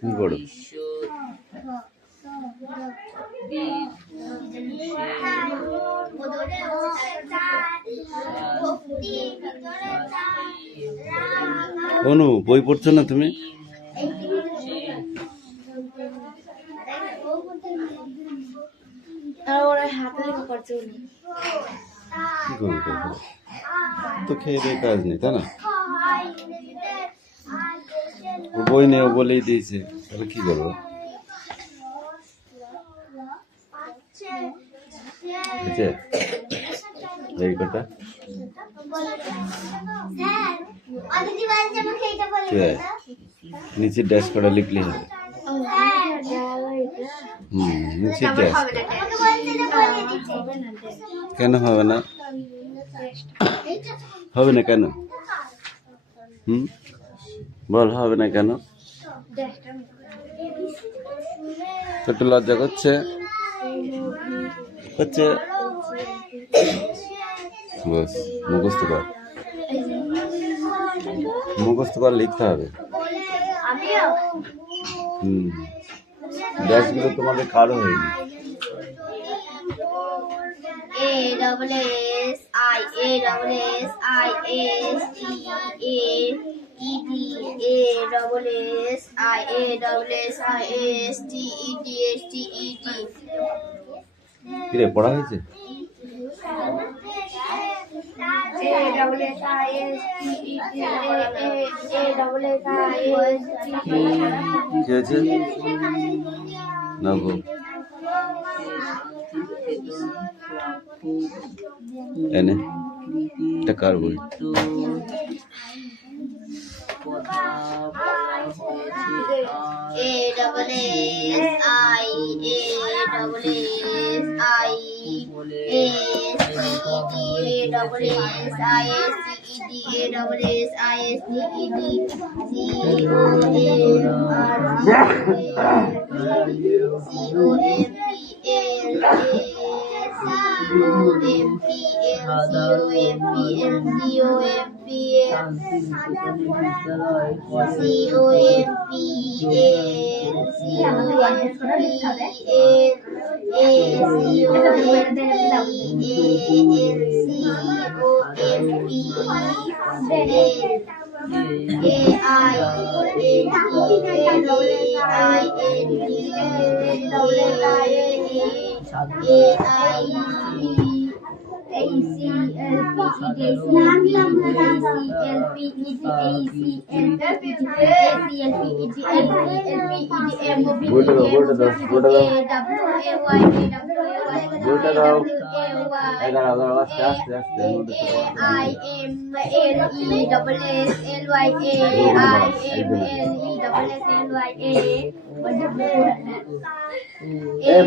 কি করো? অনু, বই পড়ছো না তুমি? তো খেয়ে দিয়ে কাজ নেই, তাই না? বই নেই বলেই দিয়েছে, তাহলে কি করবো? এই কথা নিচে ড্যাশ করে লিখলে হবে। নিচে ড্যাশ কেন হবে না? হবে না কেন? বল হবে না কেন? একটু লজ্জা করছে হচ্ছে। বস মুখস্থ কর, মুখস্থ কর, লিখতে হবে। ড্যাশগুলো তোমাদের কারো হয়নি। কিরে পড়া হয়েছে? কি হয়েছে না গো? এনে এটা কার বই?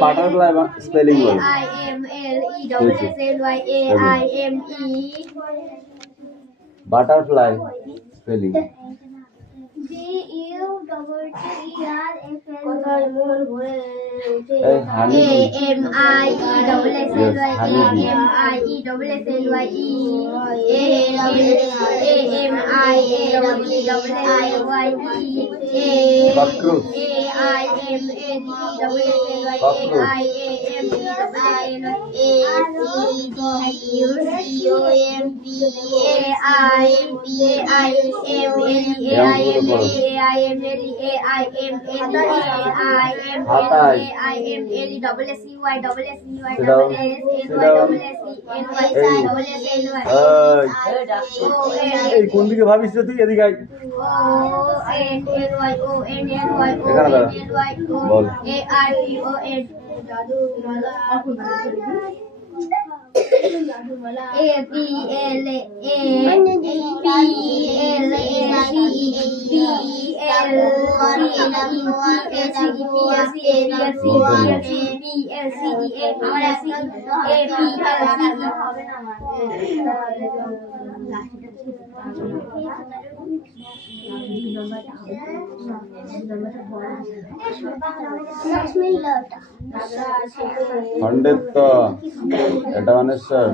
বাটারফ্লাই স্পেলিং বলো। বাটারফ্লাই স্পেলিং কোন দিকে ভাবিস তুই? এদিকে বল। খন্ডিত এটা মানে স্যার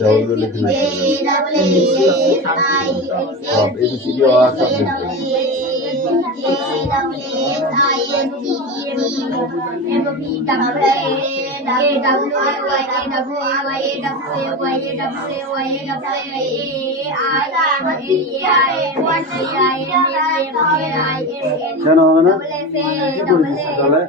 ডাব্লিউ লিখে না সব ABCD আর সব লিখবে কেন হবে না কি করেছিস তাহলে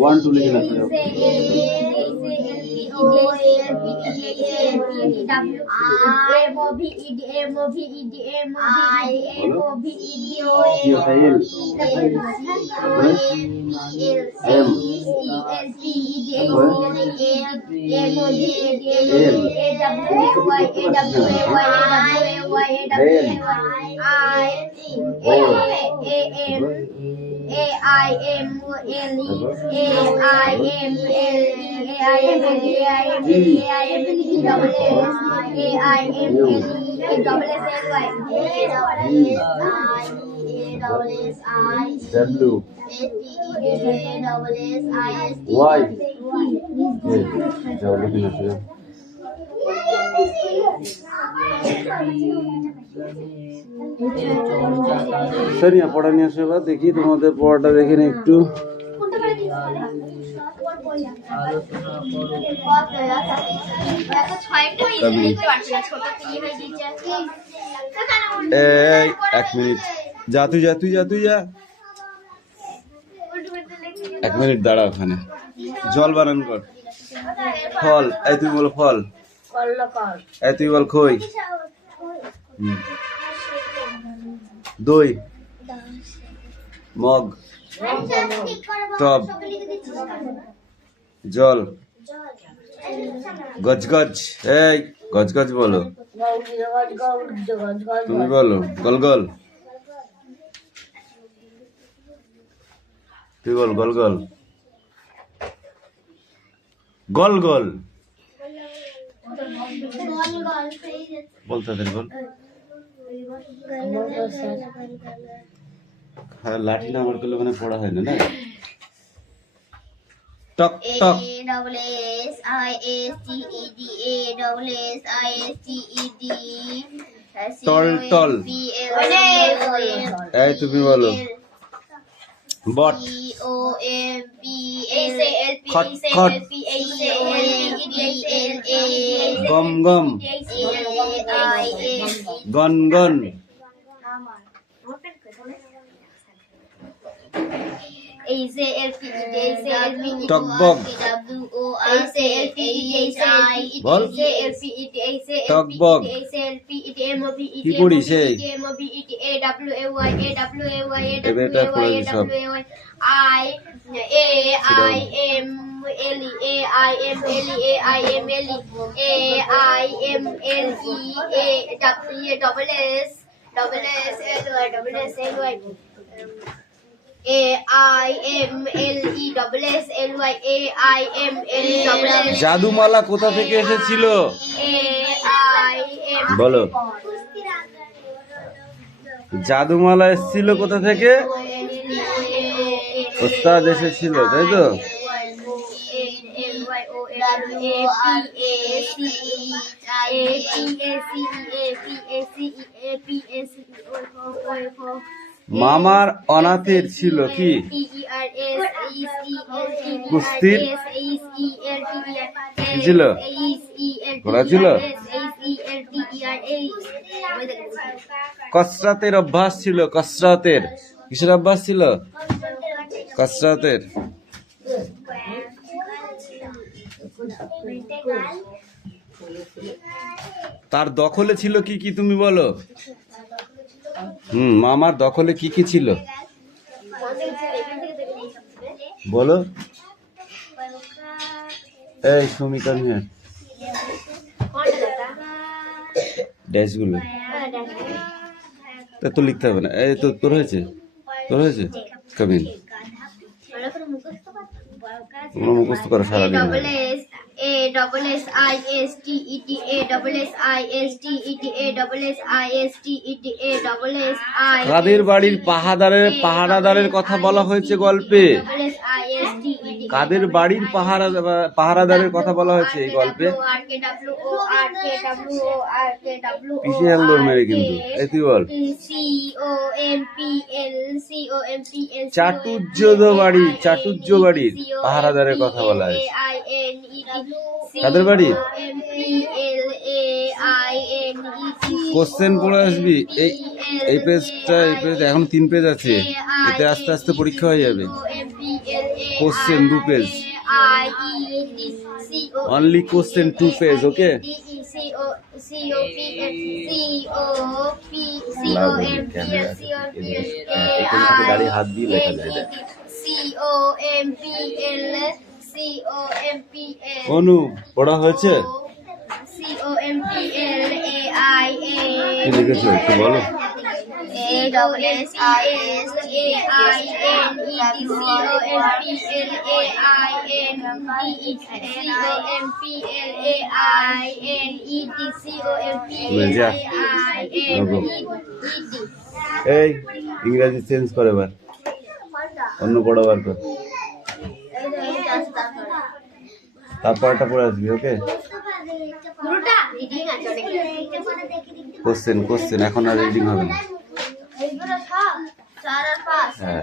ওয়ান টু লিখে না W Y যাও লিখে না শুয়ে সরিয়া পড়া নিয়ে আসো এবার দেখি তোমাদের পড়াটা দেখে নি একটু এই 1 মিনিট যা তুই যা 1 মিনিট দাঁড়া ওখানে জল বানান কর ফল এই তুই বল ফল এই তুই বল খই দই মগ টব জল গজগজ এই গজগজ বলো তুমি বলো গলগল তুই বল গলগল গলগল বল তাদের বল হ্যাঁ লাঠি না আমার করলে ওখানে পড়া হয় না টক টক টল টল এই তুমি বলো বট খট খট গম গম গন গন টকবক বল টকবক কি পড়িস এটা পড়ে সব জাদুমালা কোথা থেকে এসেছিল বলো জাদুমালা এসেছিল কোথা থেকে ওস্তাদ এসেছিল তাই তো মামার অনাথের ছিল কি কুস্তির কি ছিল ঘোড়া ছিল কসরতের অভ্যাস ছিল কসরতের কিসের অভ্যাস ছিল কসরতের তার দখলে ছিল কি কি তুমি বলো মামার দখলে কি কি ছিল বলো এই সমীকরণ হ্যাঁ ড্যাশগুলো তা তো লিখতে হবে না। এই তো তোর হয়েছে কামিন তোমরা মুখস্থ করো সারাদিন। কাদের বাড়ির পাহারাদারের কথা বলা হয়েছে গল্পে? কাদের বাড়ির পাহারাদারের কথা বলা হয়েছে এই গল্পে? পিছিয়ে আনলো মেরে কিন্তু এই তুই বল। চাটুর্য বাড়ির পাহারাদারের কথা বলা হয়েছে। কাদের বাড়ি? কোশ্চেন পড়ে আসবি। এই পেজটা এখন 3 পেজ আছে, এতে আস্তে আস্তে পরীক্ষা হয়ে যাবে। Question 2 page, only question 2 page. Okay গাড়ি হাত দিয়ে লেখা যায়। অনু পড়া হয়েছে? কি লিখেছো একটু বলো। এই ইংরেজি চেঞ্জ করে এবার, অন্য পড়াবার কর, তারপরটা পড়ে আসবি। ওকে কোশ্চেন এখন আর রিডিং হবে না। হ্যাঁ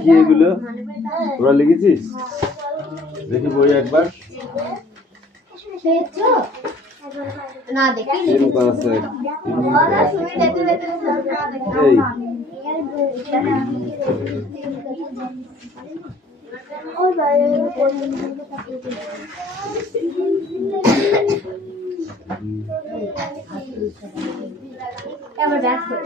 কি এগুলো তোরা লিখেছিস? দেখি বই একবার। না দেখি এবার ব্যাক কর।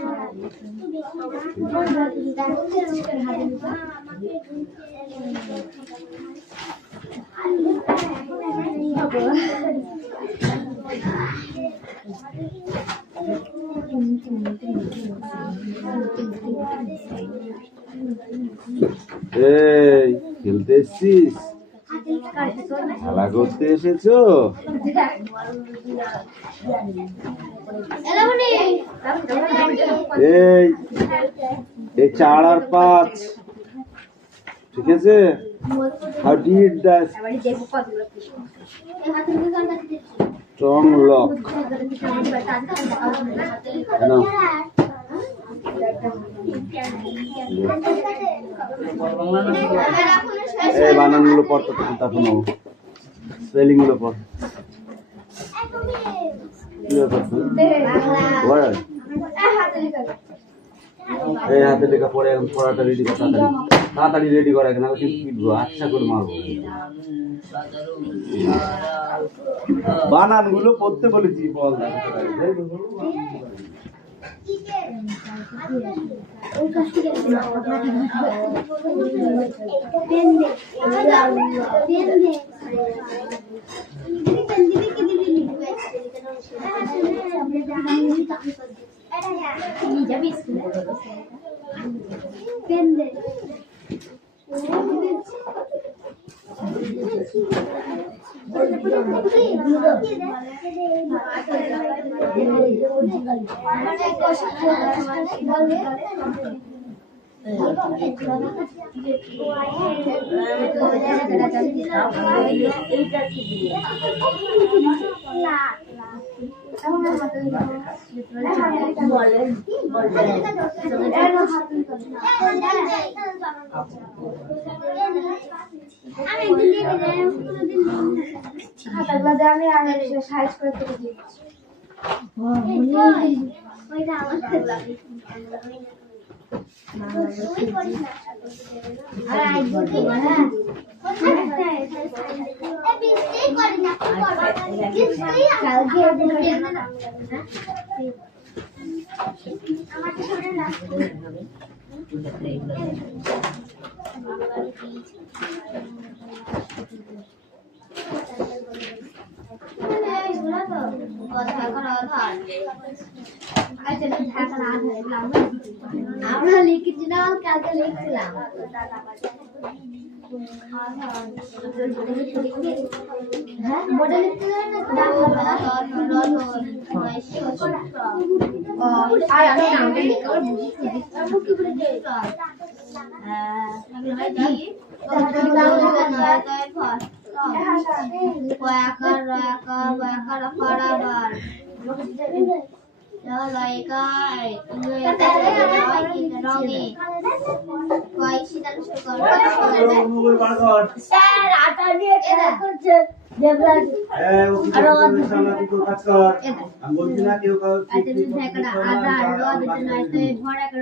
এই খেলতে এসছিস? খেলা করতে এসেছো? এই 4 আর 5 ঠিক আছে? How do you do strong lock? No. এই বানানগুলো পড়তে তখন স্পেলিং গুলো পড়। এই হাতে লেখা পড়ে এখন পড়াটা রেডি কর, তাড়াতাড়ি রেডি করা, এখন কিন্তু পিটবো, আচ্ছা করে মারবো। বানানগুলো পড়তে বলেছি, বল। আমরা লিখেছিলাম কালকে লিখছিলাম হ্যাঁ মোটা লিখতে যায় না আর আমি নামটা লিখে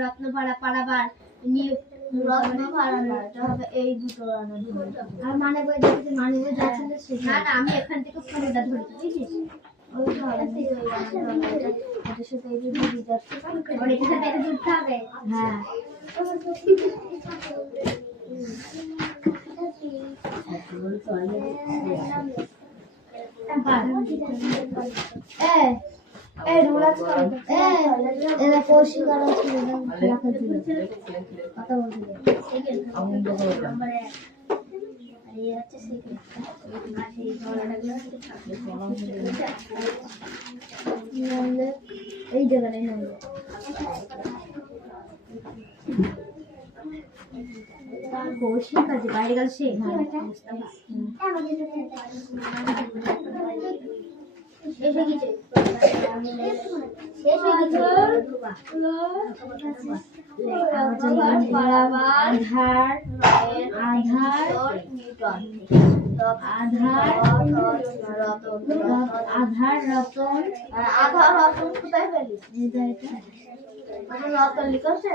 রত্ন ভাড়া পাড়াবার এই দুটো আর মানে বই দেখতে মানে বই যাচ্ছে না না আমি এখান থেকে ফোনটা ধরেছি বুঝছিস হ্যাঁ এই জায়গাটাই কৌশিক আছে বাইরে গেল সে আধার রতন কোথায় পেলি রতন লিখছে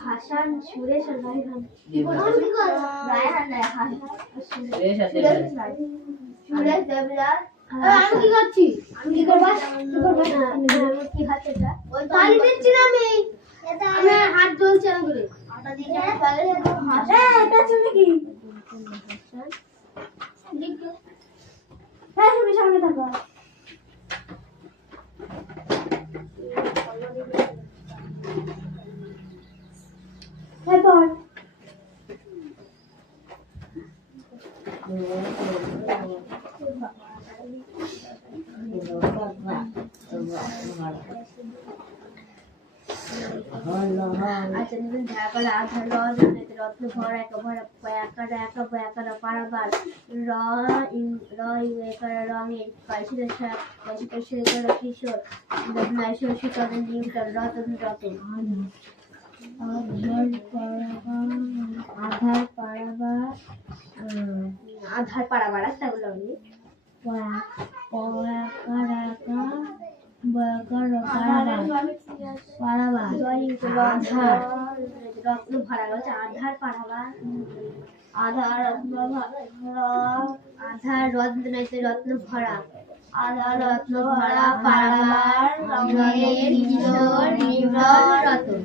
হাসান সুরেশ আর রায়হান সুরেশ দেবরাজ আমি কি করছি আমি কি করব কি হাতে এটা তালি দিচ্ছি না আমি আমার হাত জ্বলছে না করে আটা দিয়ে তাহলে এটা চলে কি লিখ হ্যাঁ তুমি সামনে থাকো তারপর রত্ন ভরা একা পারাবার রঙের কিশোর রতন রতন আধার পাড়াবার রাস্তা বলো রত্ন ভরা গেছে আধার পাড়াবার আধার রত্ন রত্ন ভরা আধার রত্ন ভরা পাড়াবার কিশোর রতন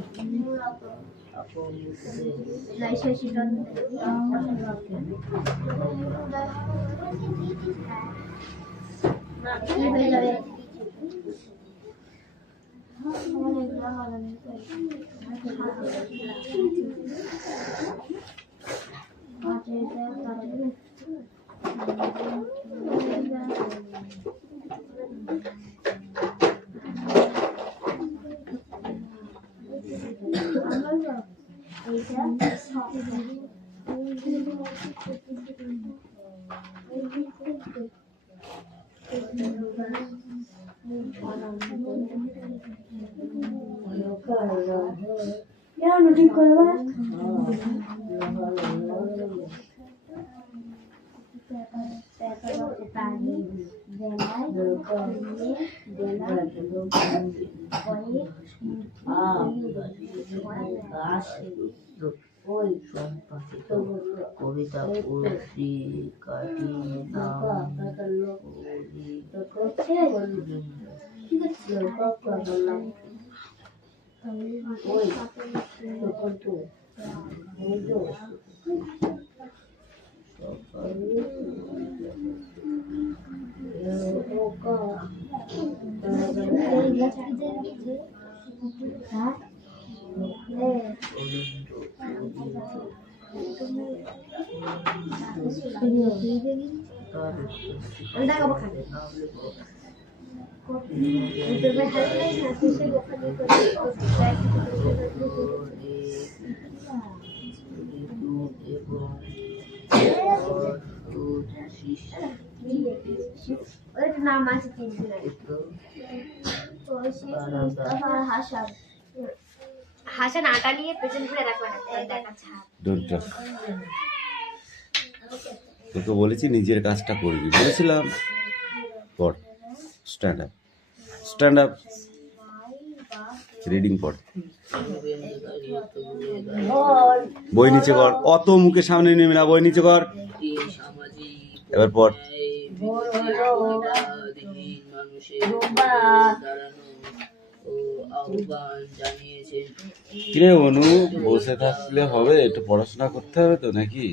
ঠিক করে সম্পাদিত কবিতা উর্দি কাটি নাম নাম আছে হাসান আটা নিয়ে পেছন ঘুরে রাখবে না দেখাচ্ছে হাত ডোন্ট টক। তোকে বলেছি নিজের কাজটা করবি, বলেছিলাম। পড়, stand up, stand up, reading পড়। বই নিচে কর, অত মুখের সামনে নেমে না, বই নিচে কর। এবার পড়। কিরে অনু, বসে থাকলে হবে? একটু পড়াশোনা করতে হবে তো নাকি?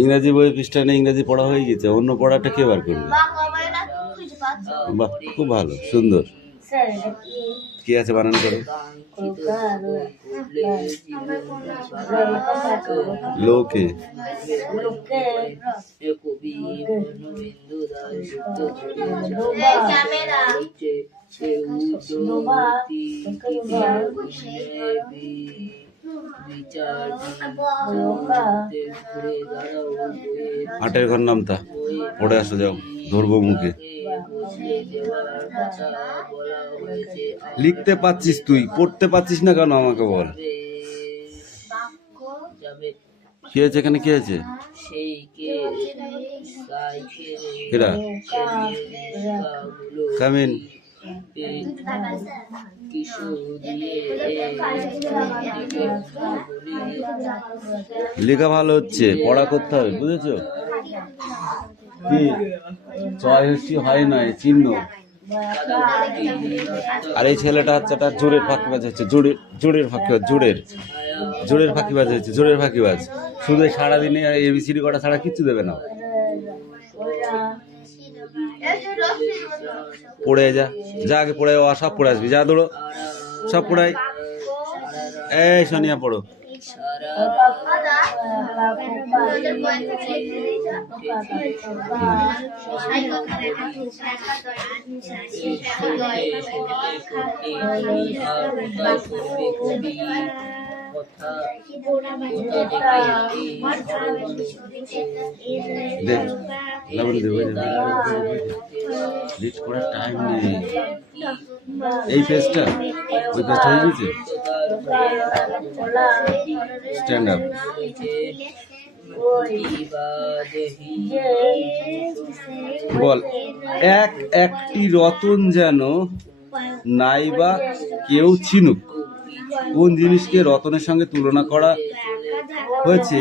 ইংরাজি বইয়ের পৃষ্ঠা নেই, ইংরাজি পড়া হয়ে গেছে, অন্য পড়াটা কে বার করবে? বাহ, খুব ভালো, সুন্দর। কি আছে বানান করো? লোকে আটের ঘর নামতা পড়ে আসো, যাও, ধরবো মুখে। লিখতে পাচ্ছিস তুই, পড়তে পাচ্ছিস না কেন আমাকে বল। কি আছে এখানে, কি আছে? কেডা? কামিন। লেখা ভালো হচ্ছে, পড়া করতে হবে, বুঝেছো? কি চয়েসই হয় না, চিহ্ন। আর এই ছেলেটা হচ্ছে তার জোরের ফাঁকিবাজ হচ্ছে, জোরের ফাঁকিবাজ, জোরের ফাঁকিবাজ হচ্ছে, জোরের ফাঁকিবাজ। শুধু সারাদিনে এবিসিডি করা ছাড়া কিচ্ছু দেবে না। পড়ে যা, যা আগে পড়ে, সব পড়ে আসবি, যা দৌড়ো, সব পড়াই। এই সোনিয়া পড়ো। দেখ লবণ দেবো, লিড করার টাইম নেই। এই পেজটা, ওই পেজটা হয়ে গেছে। Stand up. বল, এক একটি রতন যেন নাইবা কেউ চিনুক। কোন জিনিসকে রতনের সঙ্গে তুলনা করা হয়েছে,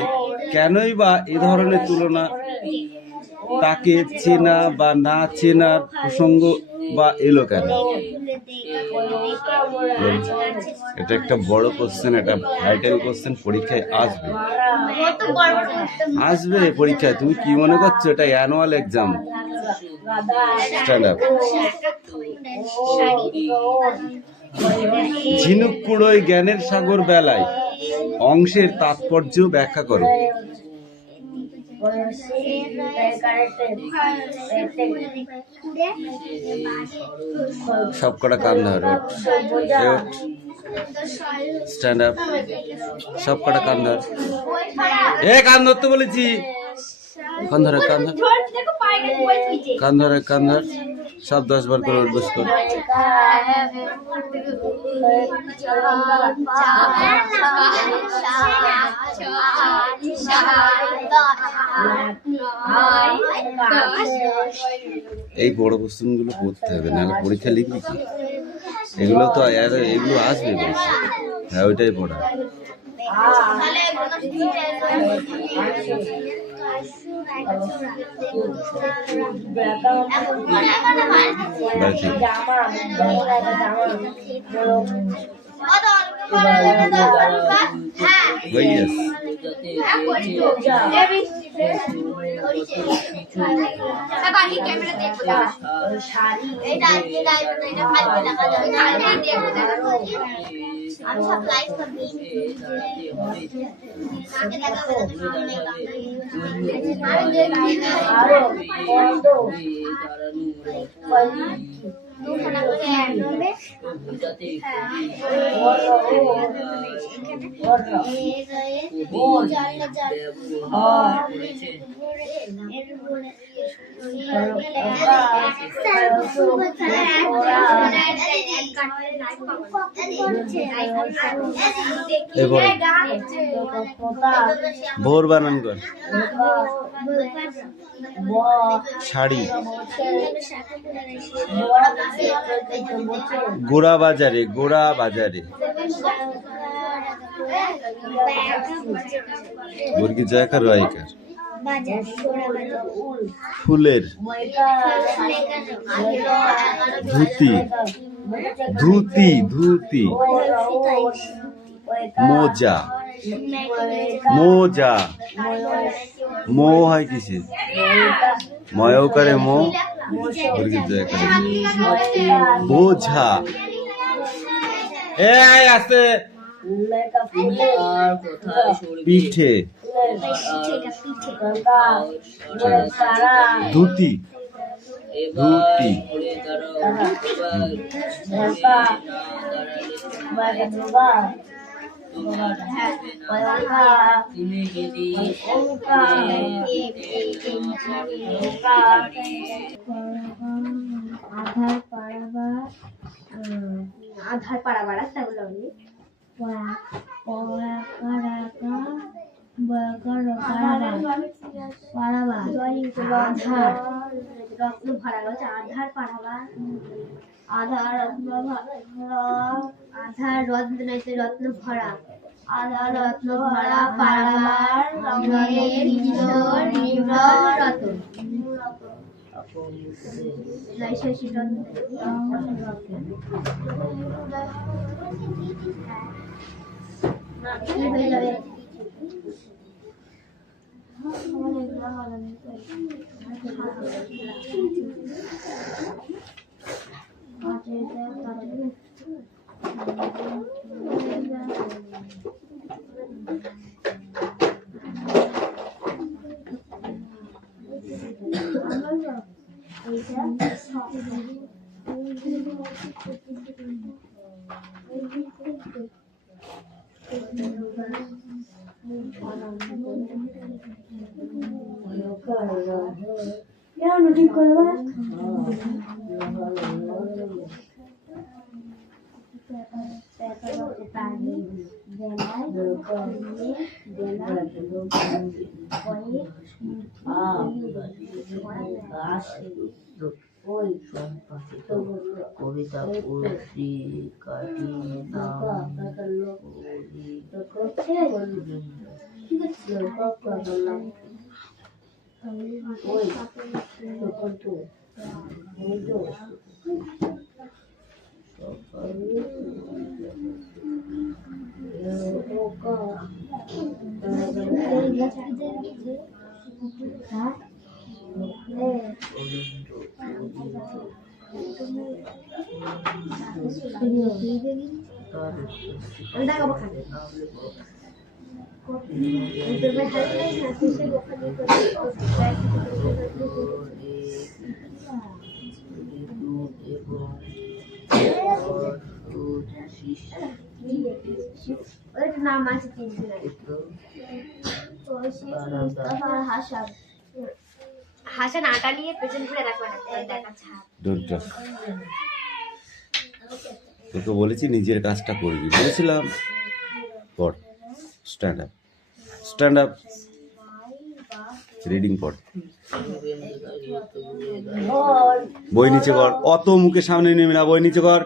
কেনই বা এ ধরনের তুলনা? তাকে চেনা বা না চেনার প্রসঙ্গ বা এলো কেন? এটা একটা বড় কোশ্চেন, এটা ভাইটাল কোশ্চেন, পরীক্ষায় আসবে, আসবে পরীক্ষায়। তুমি কি মনে করছো এটা অ্যানুয়াল এক্সাম? Stand up. ঝিনুক কুড়োয় জ্ঞানের সাগর বেলায় অংশের তাৎপর্য ব্যাখ্যা করো। সবকটা কান ধর, স্ট্যান্ড আপ। সবকটা কান ধর, এ কান ধরতে বলেছি। কান ধরে, কান ধর, কান ধরে, কান ধর, সব 10 বার করে উদ্বোস করো। এই বড় কোশ্চেনগুলো করতে হবে, নাহলে পরীক্ষা লিখবি কি? এগুলো তো এগুলো আসবে পরীক্ষা। হ্যাঁ, ওইটাই পড়া। ভোর বানান কর। শাড়ি, গোড়া বাজারে, গোড়া বাজারে। মুরগি জয়কার রয়কার। ফুলের, ধুতি, ধুতি, ধুতি। মোজা, মোজা। মো হয় কিসে? ময়ও করে মো, মুরগির জয়কার। বোঝা। এই আছে পিঠে, ধুতি, ধুতি। আধার পাড়াবার রাস্তাগুলো আমি রত্ন ভরা গেছে। আধার পাড়াবার, আধার রত্ন আধার রত্ন নাইতে রত্ন ভরা, আধার রত্ন ভরা পাড়াবার রঙের কিশোর নির্মল রতন। কবিতা পড়ছি কাটি নাম আছে তিনজন, হাসাব হাসান আটা নিয়ে পেছন ঘুরে রাখবে না, দেখাচ্ছে হাত। Don't touch. তোকে বলেছি নিজের কাজটা করবি, বলেছিলাম। পড়, stand up, stand up, reading পড়। বই নিচে কর, অত মুখের সামনে নেমে না, বই নিচে কর।